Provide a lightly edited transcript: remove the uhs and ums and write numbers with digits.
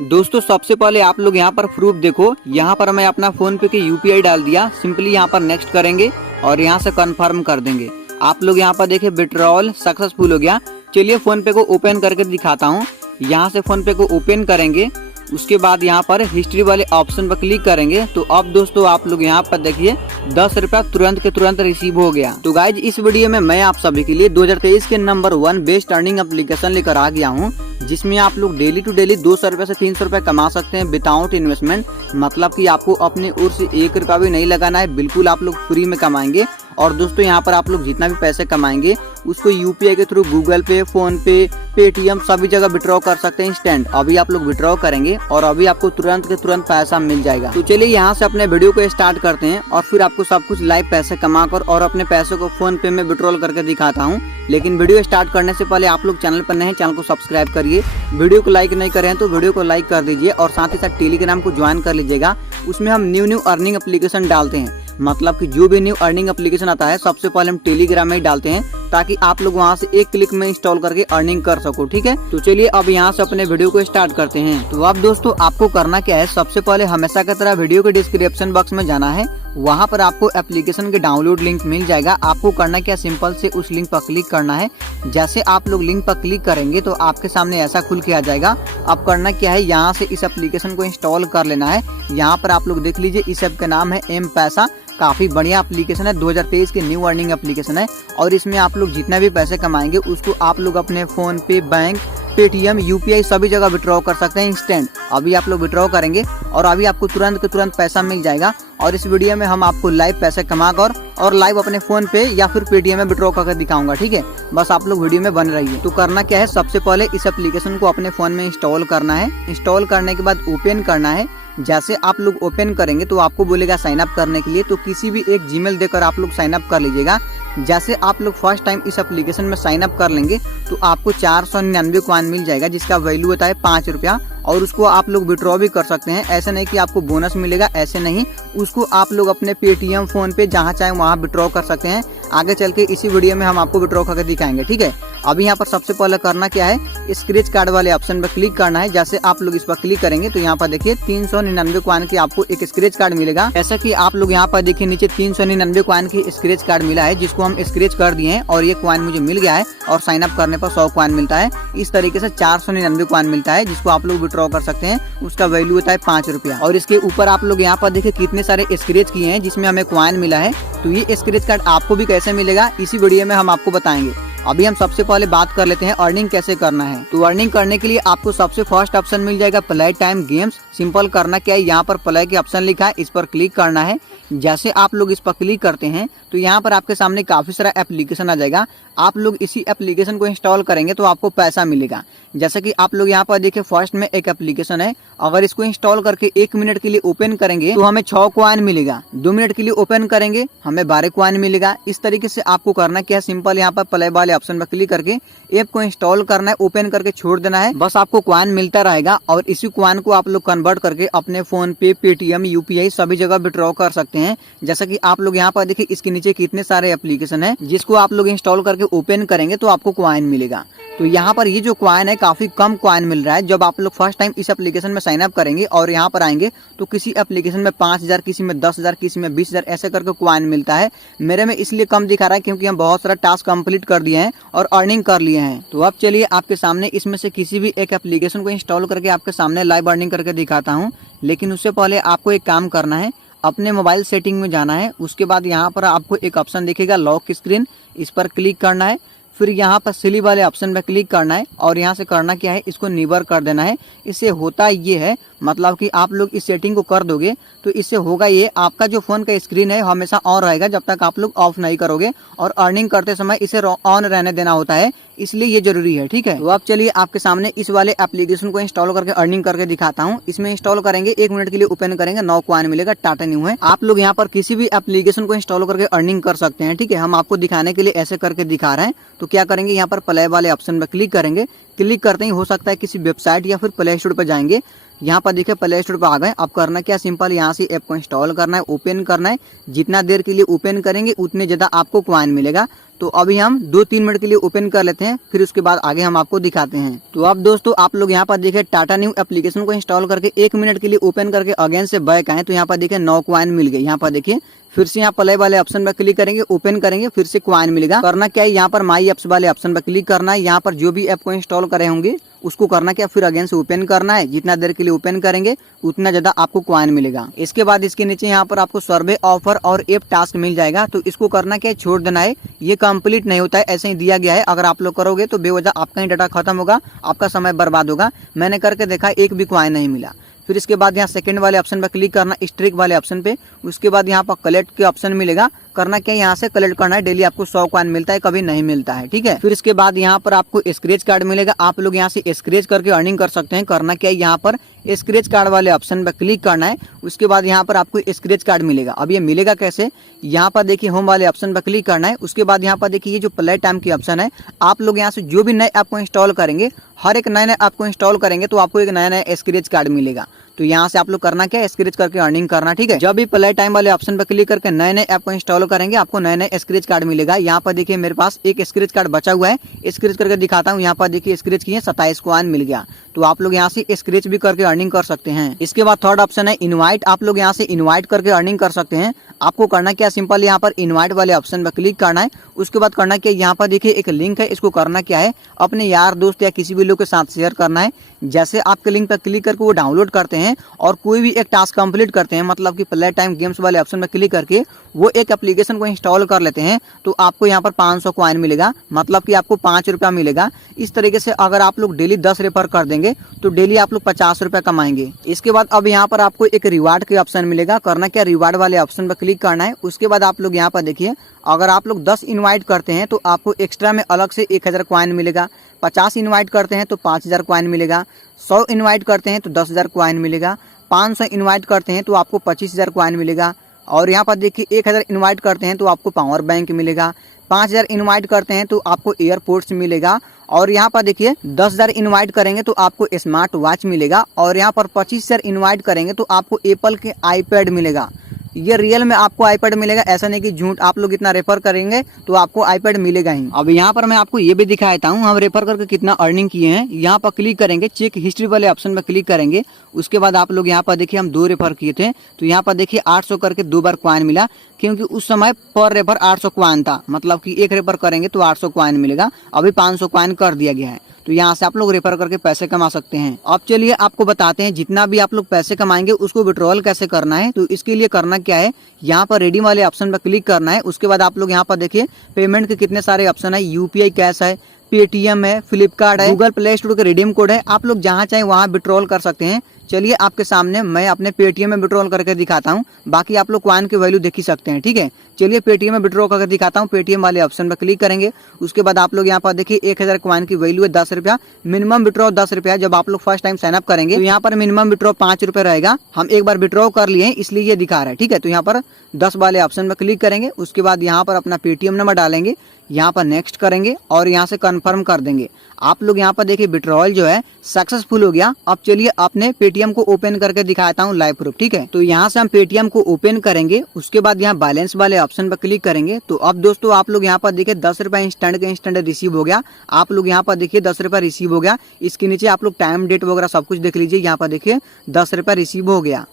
दोस्तों सबसे पहले आप लोग यहाँ पर प्रूफ देखो। यहाँ पर मैं अपना फोन पे की यूपीआई डाल दिया। सिंपली यहाँ पर नेक्स्ट करेंगे और यहाँ से कंफर्म कर देंगे। आप लोग यहाँ पर देखिए विड्रॉल सक्सेसफुल हो गया। चलिए फोन पे को ओपन करके दिखाता हूँ। यहाँ से फोन पे को ओपन करेंगे, उसके बाद यहाँ पर हिस्ट्री वाले ऑप्शन पर क्लिक करेंगे। तो अब दोस्तों आप लोग यहाँ पर देखिए 10 रुपया तुरंत के तुरंत रिसीव हो गया। तो गाइज इस वीडियो में मैं आप सभी के लिए 2023 के नंबर 1 बेस्ट अर्निंग एप्लीकेशन लेकर आ गया हूँ, जिसमें आप लोग डेली टू डेली 200 रुपए से 300 रुपए कमा सकते हैं विदाउट इन्वेस्टमेंट। मतलब कि आपको अपनी ओर से 1 रुपया भी नहीं लगाना है, बिल्कुल आप लोग फ्री में कमाएंगे। और दोस्तों यहाँ पर आप लोग जितना भी पैसे कमाएंगे उसको यूपीआई के थ्रू गूगल पे, फोन पे, पेटीएम सभी जगह विड्रॉ कर सकते हैं इंस्टेंट। अभी आप लोग विड्रॉ करेंगे और अभी आपको तुरंत के तुरंत पैसा मिल जाएगा। तो चलिए यहाँ से अपने वीडियो को स्टार्ट करते हैं और फिर आपको सब कुछ लाइव पैसे कमाकर और अपने पैसे को फोन पे में विड्रॉल करके दिखाता हूँ। लेकिन वीडियो स्टार्ट करने से पहले आप लोग चैनल पर नए हैं, चैनल को सब्सक्राइब करिए। वीडियो को लाइक नहीं करें तो वीडियो को लाइक कर दीजिए और साथ ही साथ टेलीग्राम को ज्वाइन कर लीजिएगा। उसमें हम न्यू अर्निंग एप्लीकेशन डालते हैं। मतलब कि जो भी न्यू अर्निंग एप्लीकेशन आता है सबसे पहले हम टेलीग्राम में ही डालते हैं, ताकि आप लोग वहां से एक क्लिक में इंस्टॉल करके अर्निंग कर सको। ठीक है, तो चलिए अब यहाँ से अपने वीडियो को स्टार्ट करते हैं। तो अब दोस्तों आपको करना क्या है, सबसे पहले हमेशा की तरह वीडियो के डिस्क्रिप्शन बॉक्स में जाना है। वहाँ पर आपको एप्लीकेशन के डाउनलोड लिंक मिल जाएगा। आपको करना क्या, सिंपल से उस लिंक पर क्लिक करना है। जैसे आप लोग लिंक पर क्लिक करेंगे तो आपके सामने ऐसा खुल के आ जाएगा। अब करना क्या है, यहाँ से इस एप्लीकेशन को इंस्टॉल कर लेना है। यहाँ पर आप लोग देख लीजिए, इस ऐप का नाम है एम पैसा। काफी बढ़िया एप्लीकेशन है, 2023 की न्यू अर्निंग एप्लीकेशन है। और इसमें आप लोग जितना भी पैसे कमाएंगे उसको आप लोग अपने फोन पे, बैंक, पेटीएम, यूपीआई सभी जगह विड्रॉ कर सकते हैं इंस्टेंट। अभी आप लोग विड्रॉ करेंगे और अभी आपको तुरंत के तुरंत पैसा मिल जाएगा। और इस वीडियो में हम आपको लाइव पैसे कमा कर और लाइव अपने फोन पे या फिर पेटीएम में विड्रॉ करके दिखाऊंगा। ठीक है, बस आप लोग वीडियो में बन रहिए। तो करना क्या है, सबसे पहले इस एप्लीकेशन को अपने फोन में इंस्टॉल करना है। इंस्टॉल करने के बाद ओपन करना है। जैसे आप लोग ओपन करेंगे तो आपको बोलेगा साइन अप करने के लिए, तो किसी भी एक जीमेल देकर आप लोग साइन अप कर लीजिएगा। जैसे आप लोग फर्स्ट टाइम इस एप्लीकेशन में साइन अप कर लेंगे तो आपको 499 कॉइन मिल जाएगा, जिसका वैल्यू होता है 5 रुपया। और उसको आप लोग विड्रॉ भी कर सकते हैं। ऐसा नहीं कि आपको बोनस मिलेगा, ऐसे नहीं, उसको आप लोग अपने पेटीएम, फोन पे जहाँ चाहे वहाँ विड्रॉ कर सकते हैं। आगे चल के इसी वीडियो में हम आपको विड्रॉ करके दिखाएंगे। ठीक है, अभी यहाँ पर सबसे पहले करना क्या है, स्क्रैच कार्ड वाले ऑप्शन पर क्लिक करना है। जैसे आप लोग इस पर क्लिक करेंगे तो यहाँ पर देखिए 399 कॉइन की आपको एक स्क्रैच कार्ड मिलेगा। ऐसा कि आप लोग यहाँ पर देखिए नीचे 399 कॉइन की स्क्रैच कार्ड मिला है, जिसको हम स्क्रैच कर दिए हैं और ये कॉइन मुझे मिल गया है। और साइन अप करने पर 100 कॉइन मिलता है। इस तरीके से 499 कॉइन मिलता है, जिसको आप लोग विड्रॉ कर सकते हैं। उसका वैल्यू होता है 5 रुपया। और इसके ऊपर आप लोग यहाँ पर देखिए कितने सारे स्क्रैच किए हैं जिसमें हमें कॉइन मिला है। तो ये स्क्रैच कार्ड आपको भी कैसे मिलेगा इसी वीडियो में हम आपको बताएंगे। अभी हम सबसे पहले बात कर लेते हैं अर्निंग कैसे करना है। तो अर्निंग करने के लिए आपको सबसे फर्स्ट ऑप्शन मिल जाएगा प्ले टाइम गेम्स। सिंपल करना क्या है, यहाँ पर प्ले के ऑप्शन लिखा है, इस पर क्लिक करना है। जैसे आप लोग इस पर क्लिक करते हैं तो यहाँ पर आपके सामने काफी सारा एप्लीकेशन आ जाएगा। आप लोग इसी एप्लीकेशन को इंस्टॉल करेंगे तो आपको पैसा मिलेगा। जैसे कि आप लोग यहाँ पर देखिए फर्स्ट में एक एप्लीकेशन है, अगर इसको इंस्टॉल करके 1 मिनट के लिए ओपन करेंगे तो हमें 6 कॉइन मिलेगा। 2 मिनट के लिए ओपन करेंगे हमें 12 कॉइन मिलेगा। इस तरीके से आपको करना क्या है, सिंपल यहाँ पर प्ले वाले ऑप्शन पर क्लिक करके ऐप को इंस्टॉल करना है, ओपन करके छोड़ देना है। बस आपको कॉइन मिलता रहेगा और इसी कॉइन को आप लोग कन्वर्ट करके अपने फोन पे, पेटीएम, यूपीआई सभी जगह विड्रॉ कर सकते हैं। जैसा कि आप लोग यहाँ पर देखिए इसके नीचे कितने सारे एप्लीकेशन है, जिसको आप लोग इंस्टॉल करके ओपन करेंगे तो आपको कॉइन मिलेगा। तो यहाँ पर ये जो कॉइन है काफी कम कॉइन मिल रहा है। जब आप लोग फर्स्ट टाइम इस एप्लीकेशन में साइन अप करेंगे और यहाँ पर आएंगे तो किसी एप्लीकेशन में 5000, किसी में 10,000, किसी में 20,000 ऐसे करके कॉइन मिलता है। मेरे में इसलिए कम दिखा रहा है क्योंकि हम बहुत सारा टास्क कंप्लीट कर दिए हैं और अर्निंग कर लिए हैं। तो अब चलिए आपके सामने इसमें से किसी भी एक एप्लीकेशन को इंस्टॉल करके आपके सामने लाइव अर्निंग करके दिखाता हूँ। लेकिन उससे पहले आपको एक काम करना है, अपने मोबाइल सेटिंग में जाना है। उसके बाद यहाँ पर आपको एक ऑप्शन दिखेगा लॉक स्क्रीन, इस पर क्लिक करना है। फिर यहाँ पर सिली वाले ऑप्शन पर क्लिक करना है और यहाँ से करना क्या है, इसको निबर कर देना है। इससे होता ये है, मतलब कि आप लोग इस सेटिंग को कर दोगे तो इससे होगा ये, आपका जो फोन का स्क्रीन है हमेशा ऑन रहेगा जब तक आप लोग ऑफ नहीं करोगे। और अर्निंग करते समय इसे ऑन रहने देना होता है, इसलिए ये जरूरी है। ठीक है, तो अब चलिए आपके सामने इस वाले एप्लीकेशन को इंस्टॉल करके अर्निंग करके दिखाता हूँ। इसमें इंस्टॉल करेंगे, 1 मिनट के लिए ओपन करेंगे, 9 कॉइन मिलेगा। टाटा न्यू है। आप लोग यहाँ पर किसी भी एप्लीकेशन को इंस्टॉल करके अर्निंग कर सकते हैं। ठीक है, हम आपको दिखाने के लिए ऐसे करके दिखा रहे हैं। तो क्या करेंगे, यहाँ पर प्ले वाले ऑप्शन पर क्लिक करेंगे। क्लिक करते ही हो सकता है किसी वेबसाइट या फिर प्ले स्टोर पर जाएंगे। यहाँ पर देखिए प्ले स्टोर पर आ गए। अब करना क्या, सिंपल यहाँ से ऐप को इंस्टॉल करना है, ओपन करना है। जितना देर के लिए ओपन करेंगे उतने ज़्यादा आपको कॉइन मिलेगा। तो अभी हम 2-3 मिनट के लिए ओपन कर लेते हैं, फिर उसके बाद आगे हम आपको दिखाते हैं। तो अब दोस्तों आप लोग यहाँ पर देखिए टाटा न्यू एप्लीकेशन को इंस्टॉल करके 1 मिनट के लिए ओपन करके अगेन से बैक आए तो यहाँ पर देखिए 9 कॉइन मिल गए। यहाँ पर देखिए फिर से यहाँ प्ले वाले ऑप्शन पर क्लिक करेंगे, ओपन करेंगे, फिर से कॉइन मिलेगा। करना क्या है, यहाँ पर माई एप्स वाले ऑप्शन पर क्लिक करना है। यहाँ पर जो भी ऐप को इंस्टॉल करे होंगे उसको करना क्या, फिर अगेन से ओपन करना है। जितना देर के लिए ओपन करेंगे उतना ज्यादा आपको कॉइन मिलेगा। इसके बाद इसके नीचे यहाँ पर आपको सर्वे ऑफर और ऐप टास्क मिल जाएगा। तो इसको करना क्या है, छोड़ देना है। ये कंप्लीट नहीं होता है, ऐसे ही दिया गया है। अगर आप लोग करोगे तो बेवजह आपका ही डाटा खत्म होगा, आपका समय बर्बाद होगा। मैंने करके देखा, एक भी कॉइन नहीं मिला। फिर इसके बाद यहाँ सेकंड वाले ऑप्शन पर क्लिक करना, स्ट्रिक वाले ऑप्शन पे। उसके बाद यहाँ पर कलेक्ट के ऑप्शन मिलेगा। करना क्या, यहाँ से कलेक्ट करना है। डेली आपको 100 कॉइन मिलता है, कभी नहीं मिलता है, ठीक है। फिर इसके बाद यहाँ पर आपको स्क्रैच कार्ड मिलेगा। आप लोग यहाँ से स्क्रैच करके अर्निंग कर सकते हैं। करना क्या है, यहाँ पर स्क्रैच कार्ड वाले ऑप्शन पर क्लिक करना है। उसके बाद यहाँ पर आपको स्क्रैच कार्ड मिलेगा। अब ये मिलेगा कैसे, यहाँ पर देखिए होम वाले ऑप्शन पर क्लिक करना है। उसके बाद यहाँ पर देखिए ये जो प्ले टाइम की ऑप्शन है, आप लोग यहाँ से जो भी नए ऐप को इंस्टॉल करेंगे, हर एक नए ऐप को इंस्टॉल करेंगे तो आपको एक नया नया स्क्रैच कार्ड मिलेगा। तो यहाँ से आप लोग करना क्या है, स्क्रैच करके अर्निंग करना, ठीक है। जब भी प्ले टाइम वाले ऑप्शन पर क्लिक करके नए नए ऐप को इंस्टॉल करेंगे आपको नए नए स्क्रैच कार्ड मिलेगा। यहाँ पर देखिए मेरे पास एक स्क्रैच कार्ड बचा हुआ है, स्क्रैच करके दिखाता हूँ। यहाँ पर देखिए स्क्रैच किए 27 कॉइन मिल गया। तो आप लोग यहाँ से स्क्रैच भी करके अर्निंग कर सकते हैं। इसके बाद थर्ड ऑप्शन है इनवाइट। आप लोग यहाँ से इनवाइट करके अर्निंग कर सकते हैं। आपको करना क्या, सिंपल यहाँ पर इनवाइट वाले ऑप्शन पर क्लिक करना है। उसके बाद करना क्या, यहाँ पर देखिए एक लिंक है, इसको करना क्या है, अपने यार दोस्त या किसी भी लोग के साथ शेयर करना है। जैसे आपके लिंक पर क्लिक करके वो डाउनलोड करते हैं और कोई भी एक टास्क कंप्लीट करते हैं, मतलब कि प्ले टाइम गेम्स वाले ऑप्शन पर क्लिक करके वो एक एप्लीकेशन को इंस्टॉल कर लेते हैं, तो आपको यहाँ पर 500 कॉइन मिलेगा, मतलब कि आपको 5 रुपया मिलेगा। इस तरीके से अगर आप लोग डेली 10 रेफर कर देंगे तो डेली आप लोग 50 रुपया कमाएंगे। इसके बाद अब यहाँ पर आपको एक रिवार्ड के ऑप्शन मिलेगा। करना क्या, रिवार्ड वाले ऑप्शन पर क्लिक करना है। उसके बाद आप लोग यहाँ पर देखिए, अगर आप लोग 10 इनवाइट करते हैं तो आपको एक्स्ट्रा में अलग से 1000 कॉइन मिलेगा। 50 इनवाइट करते हैं तो 5000 कॉइन मिलेगा। 100 इनवाइट करते हैं तो 10,000 कॉइन मिलेगा। 500 इनवाइट करते हैं तो आपको 25,000 कॉइन मिलेगा। और यहाँ पर देखिए 1000 इनवाइट करते हैं तो आपको पावर बैंक मिलेगा। 5000 इनवाइट करते हैं तो आपको एयरपोर्ट्स मिलेगा। और यहाँ पर देखिए 10,000 इनवाइट करेंगे तो आपको स्मार्ट वॉच मिलेगा। और यहाँ पर 25,000 इनवाइट करेंगे तो आपको एप्पल के आईपैड मिलेगा। ये रियल में आपको आईपैड मिलेगा, ऐसा नहीं कि झूठ। आप लोग इतना रेफर करेंगे तो आपको आईपैड मिलेगा ही। अब यहाँ पर मैं आपको ये भी दिखाता हूँ हम रेफर करके कितना अर्निंग किए हैं। यहाँ पर क्लिक करेंगे, चेक हिस्ट्री वाले ऑप्शन पर क्लिक करेंगे। उसके बाद आप लोग यहाँ पर देखिए हम 2 रेफर किए थे, तो यहाँ पर देखिए 800 करके 2 बार कॉइन मिला, क्योंकि उस समय पर रेफर 800 कॉइन था, मतलब कि एक रेफर करेंगे तो 800 कॉइन मिलेगा। अभी 500 कॉइन कर दिया गया है। तो यहाँ से आप लोग रेफर करके पैसे कमा सकते हैं। अब चलिए आपको बताते हैं जितना भी आप लोग पैसे कमाएंगे उसको विड्रॉल कैसे करना है। तो इसके लिए करना क्या है, यहाँ पर रिडीम वाले ऑप्शन पर क्लिक करना है। उसके बाद आप लोग यहाँ पर देखिए पेमेंट के कितने सारे ऑप्शन है, यूपीआई कैश है, पेटीएम है, फ्लिपकार्ट है, गूगल प्ले स्टोर का रिडीम कोड है। आप लोग जहाँ चाहे वहाँ विड्रॉल कर सकते हैं। चलिए आपके सामने मैं अपने पेटीएम में विड्रॉल करके दिखाता हूँ, बाकी आप लोग कॉइन की वैल्यू देख ही सकते हैं, ठीक है। चलिए पेटीएम में विड्रॉ करके दिखाता हूँ। पेटीएम वाले ऑप्शन पर क्लिक करेंगे। उसके बाद आप लोग यहाँ पर देखिए 1000 कॉइन की वैल्यू है 10 रुपया। मिनिमम विड्रॉ 10 रुपया। जब आप लोग फर्स्ट टाइम साइन अप करेंगे तो यहाँ पर मिनिमम विड्रॉ 5 रुपये रहेगा। हम एक बार विड्रॉ कर लिए इसलिए ये दिखा रहा है, ठीक है। तो यहाँ पर 10 वाले ऑप्शन पर क्लिक करेंगे। उसके बाद यहाँ पर अपना पेटीएम नंबर डालेंगे, यहाँ पर नेक्स्ट करेंगे और यहाँ से कंफर्म कर देंगे। आप लोग यहाँ पर देखिए विड्रॉल जो है सक्सेसफुल हो गया। अब चलिए अपने पेटीएम को ओपन करके दिखाता हूँ लाइव प्रूफ, ठीक है। तो यहाँ से हम पेटीएम को ओपन करेंगे। उसके बाद यहाँ बैलेंस वाले ऑप्शन पर क्लिक करेंगे। तो अब दोस्तों आप लोग यहाँ पर देखिए 10 रुपया इंस्टेंट के इंस्टेंट रिसीव हो गया। आप लोग यहाँ पर देखिए 10 रुपया रिसीव हो गया। इसके नीचे आप लोग टाइम डेट वगैरह सब कुछ देख लीजिए। यहाँ पर देखिए 10 रुपया रिसीव हो गया।